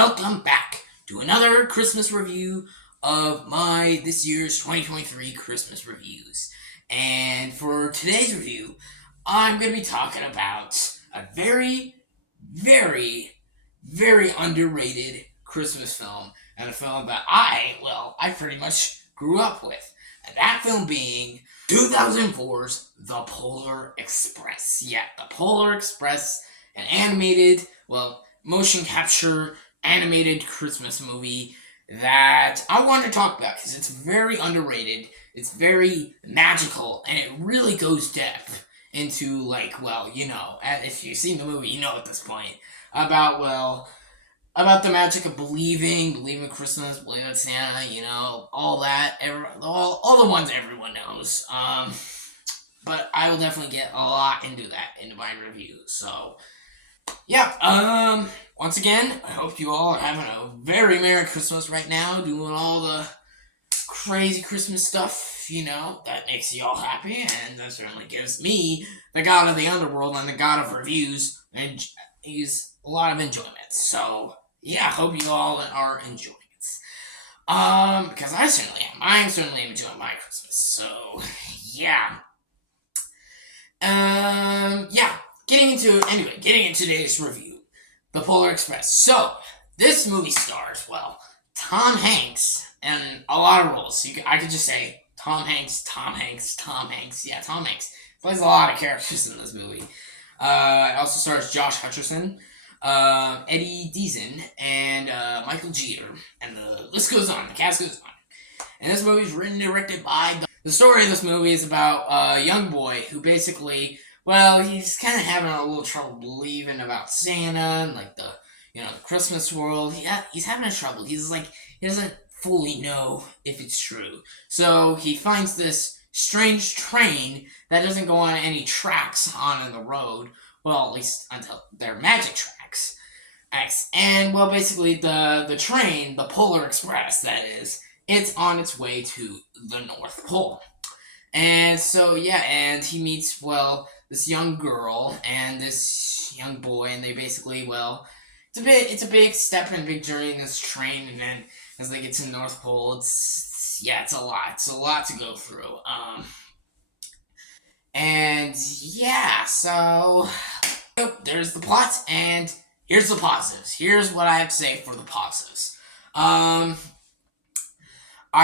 welcome back to another Christmas review of this year's 2023 Christmas reviews. And for today's review, I'm going to be talking about a very, very, very underrated Christmas film, and a film that I pretty much grew up with. And that film being 2004's The Polar Express. Yeah, The Polar Express, an animated, motion capture animated Christmas movie that I wanted to talk about because it's very underrated, it's very magical, and it really goes depth into, if you've seen the movie, you know at this point, about the magic of believing Christmas, believing Santa, all that, all the ones everyone knows. But I will definitely get a lot into my review, so... Yeah, once again, I hope you all are having a very Merry Christmas right now, doing all the crazy Christmas stuff, that makes you all happy, and that certainly gives me, the god of the underworld and the god of reviews, and he's a lot of enjoyment. So, yeah, I hope you all are enjoying it. Because I certainly am. I am certainly enjoying my Christmas, so, yeah. Getting into today's review, The Polar Express. So, this movie stars, Tom Hanks, and a lot of roles. I could just say Tom Hanks. Yeah, Tom Hanks. Plays a lot of characters in this movie. It also stars Josh Hutcherson, Eddie Deason, and Michael Jeter. And the list goes on. The cast goes on. And this movie is written and directed by... The story of this movie is about a young boy who basically... he's kind of having a little trouble believing about Santa and, the Christmas world. He's having trouble. He doesn't fully know if it's true. So he finds this strange train that doesn't go on any tracks on the road. Well, at least until they're magic tracks. And, basically the train, the Polar Express, that is, it's on its way to the North Pole. And so, and he meets, this young girl and this young boy, and they basically, it's a big step and big journey in this train, and then as they get to the North Pole, it's a lot to go through. So, there's the plot, and here's the positives. Here's what I have to say for the positives. I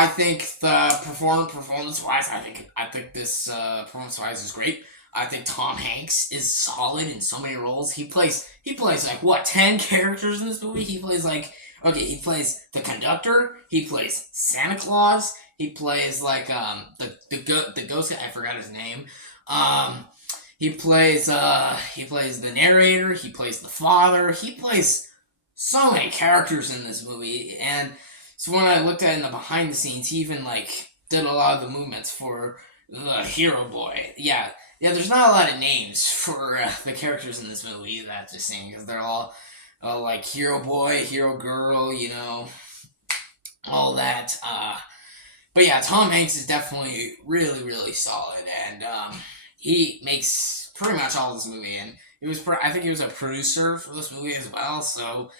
think the performance-wise, I think this performance-wise is great. I think Tom Hanks is solid in so many roles. He plays 10 characters in this movie? He plays he plays the conductor, he plays Santa Claus, he plays the ghost guy, I forgot his name. He plays the narrator, he plays the father, he plays so many characters in this movie, and so when I looked at it in the behind the scenes, he even did a lot of the movements for the hero boy. Yeah, there's not a lot of names for the characters in this movie that just saying, because they're all hero boy, hero girl, all that. But yeah, Tom Hanks is definitely really, really solid, and he makes pretty much all this movie, and I think he was a producer for this movie as well. So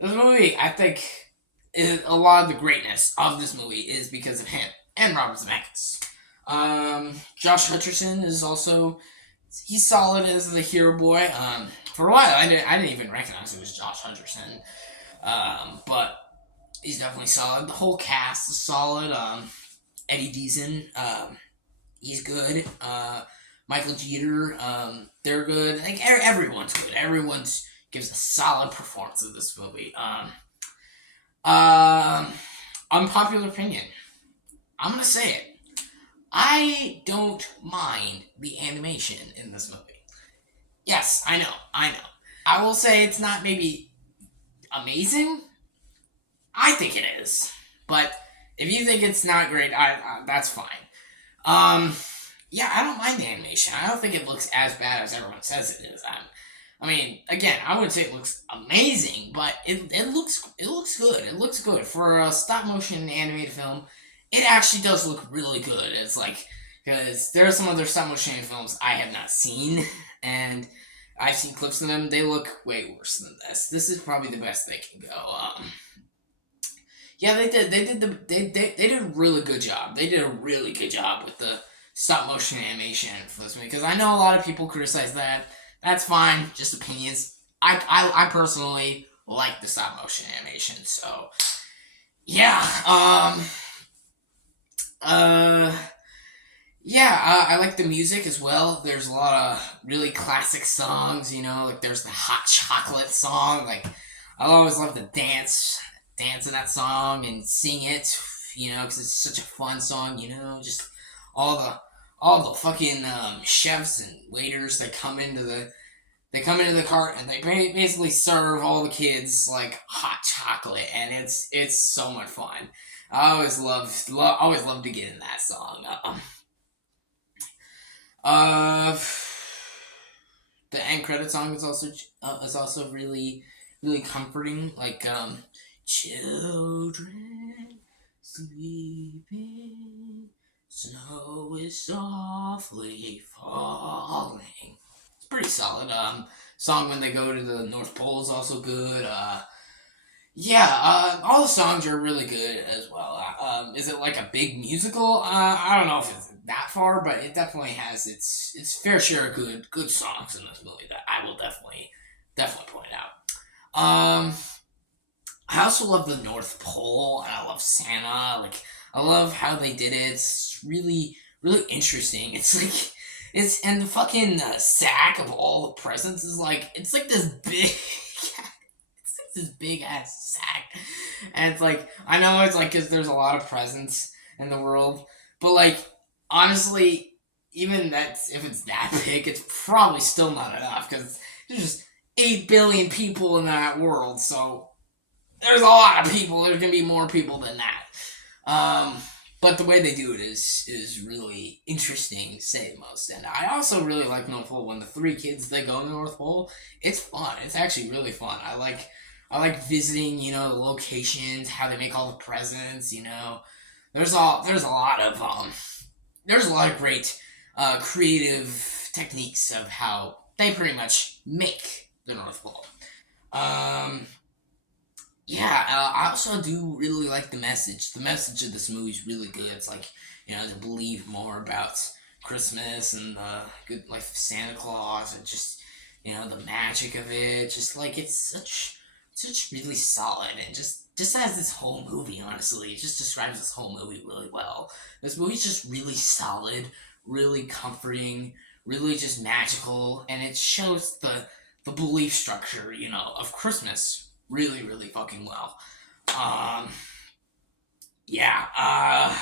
this movie, I think, a lot of the greatness of this movie is because of him and Robert Zemeckis. Josh Hutcherson is also, he's solid as the hero boy. For a while, I didn't even recognize it was Josh Hutcherson. But he's definitely solid. The whole cast is solid. Eddie Deason, he's good. Michael Jeter, they're good. Everyone's good. Everyone gives a solid performance of this movie. Unpopular opinion. I'm gonna say it. I don't mind the animation in this movie. Yes, I know. I will say it's not maybe amazing. I think it is. But if you think it's not great, that's fine. I don't mind the animation. I don't think it looks as bad as everyone says it is. Again, I wouldn't say it looks amazing, but it looks good. It looks good. For a stop-motion animated film, it actually does look really good. It's because there are some other stop-motion films I have not seen, and I've seen clips of them. They look way worse than this. This is probably the best they can go. Yeah, they did. They did a really good job. They did a really good job with the stop motion animation for this movie, because I know a lot of people criticize that. That's fine, just opinions. I personally like the stop motion animation, so yeah. Uh, yeah, I like the music as well. There's a lot of really classic songs, like there's the Hot Chocolate song. Like, I always love to dance in that song and sing it, because it's such a fun song, just all the all the fucking chefs and waiters that come into the cart, and they basically serve all the kids like hot chocolate, and it's so much fun. I always love to get in that song. Uh, the end credit song is also really really comforting. Like children sleeping, snow is softly falling. It's pretty solid. Song when they go to the North Pole is also good. Yeah, all the songs are really good as well. Is it like a big musical? I don't know if it's that far, but it definitely has its fair share of good songs in this movie that I will definitely point out. I also love the North Pole, and I love Santa. Like, I love how they did it. It's really really interesting. And the fucking sack of all the presents is like, it's like this big. This big ass sack, and it's like, I know it's like because there's a lot of presents in the world, but like, honestly, even that, if it's that big, it's probably still not enough, because there's just 8 billion people in that world, so there's a lot of people. There's gonna be more people than that. But the way they do it is really interesting, to say the most. And I also really like North Pole. When the three kids, they go to the North Pole, it's fun. It's actually really fun. I like visiting, the locations, how they make all the presents. There's a lot of great creative techniques of how they pretty much make the North Pole. Um, yeah, I also do really like the message. The message of this movie is really good. It's like, to believe more about Christmas and the good life of Santa Claus, and just, the magic of it. Just like, it's such really solid, and just as this whole movie, honestly, it just describes this whole movie really well. This movie's just really solid, really comforting, really just magical, and it shows the belief structure, of Christmas really, really fucking well. Um, yeah,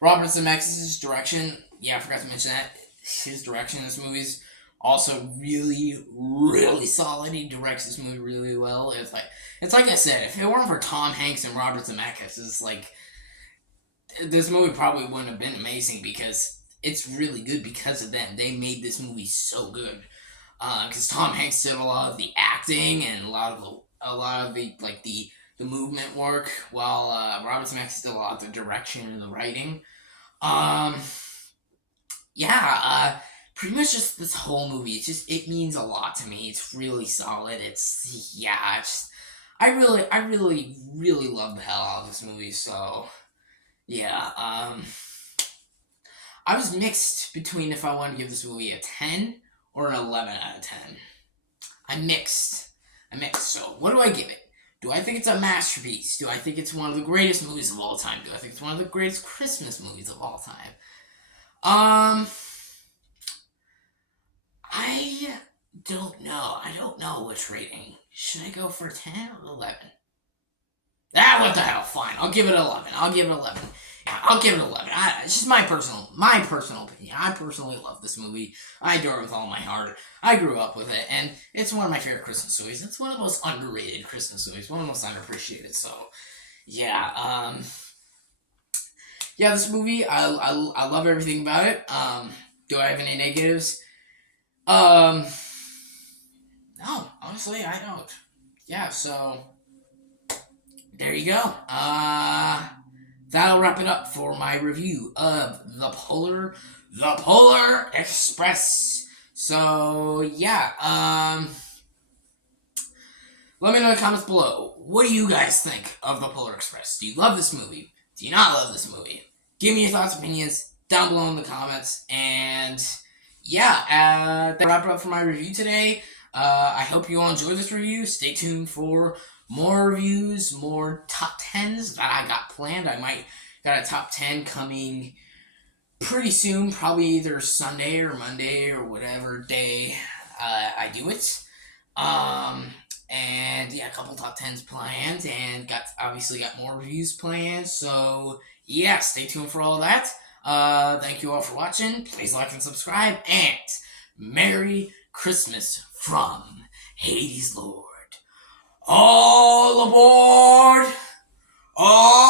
Robert Zemeckis' direction, yeah, I forgot to mention that. His direction in this movie's also really, really solid. He directs this movie really well. It's like I said, if it weren't for Tom Hanks and Robert Zemeckis, it's like, this movie probably wouldn't have been amazing, because it's really good because of them. They made this movie so good. Because Tom Hanks did a lot of the acting and a lot of the like the movement work, while Robert Zemeckis did a lot of the direction and the writing. Um, yeah, pretty much just this whole movie. It means a lot to me. It's really solid. I really, really love the hell out of this movie. So yeah, I was mixed between if I wanted to give this movie a 10 or an 11 out of 10. I mixed. So what do I give it? Do I think it's a masterpiece? Do I think it's one of the greatest movies of all time? Do I think it's one of the greatest Christmas movies of all time? I don't know. I don't know which rating. Should I go for 10 or 11? What the hell? Fine. I'll give it 11. I'll give it 11. It's just my personal opinion. I personally love this movie. I adore it with all my heart. I grew up with it, and it's one of my favorite Christmas movies. It's one of the most underrated Christmas movies. One of the most underappreciated. So, yeah. Yeah. This movie, I love everything about it. Do I have any negatives? Um, no. Honestly, I don't. Yeah. So there you go. That'll wrap it up for my review of the Polar Express. So yeah, let me know in the comments below. What do you guys think of the Polar Express? Do you love this movie? Do you not love this movie? Give me your thoughts, opinions down below in the comments. And yeah, that wrap it up for my review today. I hope you all enjoyed this review. Stay tuned for more reviews, more top 10s that I got planned. I might got a top 10 coming pretty soon, probably either Sunday or Monday or whatever day I do it. And yeah, a couple top 10s planned, and obviously got more reviews planned. So yeah, stay tuned for all of that. Thank you all for watching. Please like and subscribe, and Merry Christmas from Hades Lord. All aboard! All